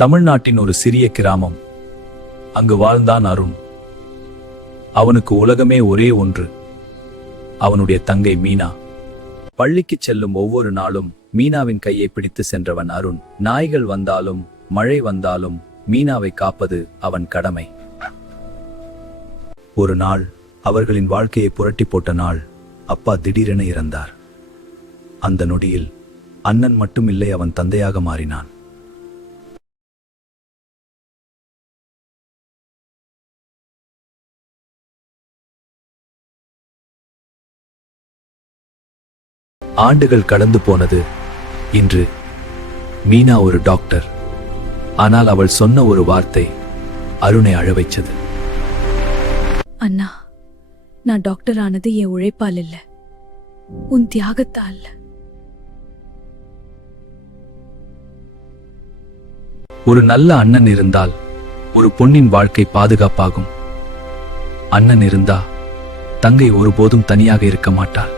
தமிழ்நாட்டின் ஒரு சிறிய கிராமம். அங்கு வாழ்ந்தான் அருண். அவனுக்கு உலகமே ஒரே ஒன்று, அவனுடைய தங்கை மீனா. பள்ளிக்கு செல்லும் ஒவ்வொரு நாளும் மீனாவின் கையை பிடித்து சென்றவன் அருண். நாய்கள் வந்தாலும் மழை வந்தாலும் மீனாவை காப்பது அவன் கடமை. ஒரு நாள் அவர்களின் வாழ்க்கையை புரட்டி போட்ட நாள். அப்பா திடீரென இறந்தார். அந்த நொடியில் அண்ணன் மட்டுமில்லை, அவன் தந்தையாக மாறினான். ஆண்டுகள் கடந்து போனது. இன்று மீனா ஒரு டாக்டர். ஆனால் அவள் சொன்ன ஒரு வார்த்தை அருணை அழ வைச்சது. அண்ணா, நான் டாக்டர் ஆனது என் உழைப்பால் இல்ல, உன் தியாகத்தால். ஒரு நல்ல அண்ணன் இருந்தால் ஒரு பொண்ணின் வாழ்க்கை பாதுகாப்பாகும். அண்ணன் இருந்தா தங்கை ஒருபோதும் தனியாக இருக்க மாட்டாள்.